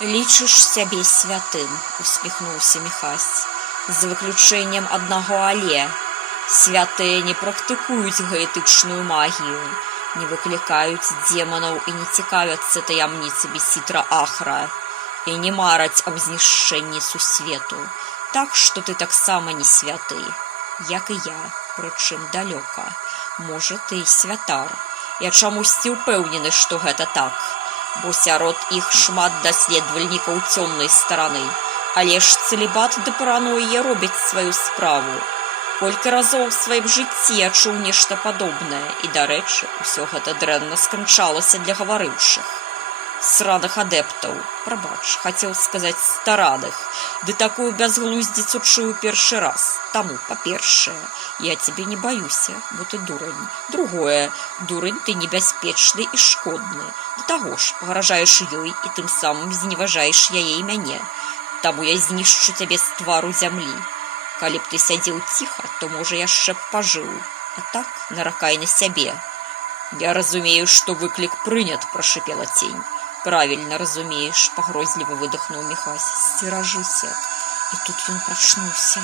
Лічыш сябе святым, усміхнуўся Міхась, з выключэннем аднаго але. Святыя не практыкуюць гаэтычную магію, не выклікаюць деманаў і не цікавяцца таямніцамі сітра-ахра, і не мараць аб знішчэнні сусвету. Так што ты таксама не святы, як і я, прычым далёка. Можа, ты і святар. Я чамусьці ўпэўнены, што гэта так, бо сярод іх шмат даследавальнікаў цёмнай стараны, але ж цэлібат ды параноія робяць сваю справу. Колькі разоў у сваім жыцці я чуў нешта падобнае, і, дарэчы, усё гэта дрэнна сканчалася для гаварыўшых. Сраных адэптаў, прабач, хацеў сказаць стараных, ды такую бязглуздзіцу чую першы раз. Таму, па-першае, я цябе не баюся, бо ты дурань. Другое, дурань ты небяспечны і шкодны. Да таго ж, пагражаеш ёй і тым самым зневажаеш яе і мяне. Таму я знішчу цябе з твару зямлі. Калі б ты сядзеў ціха, то, можа, яшчэ б пажыў. А так, наракай на сябе. Я разумею, што выклік прынят, прашипела цень. Правільна разумееш, пагрозліва выдохнуў Міхась. Сцеражыся. І тут ён прачнуўся.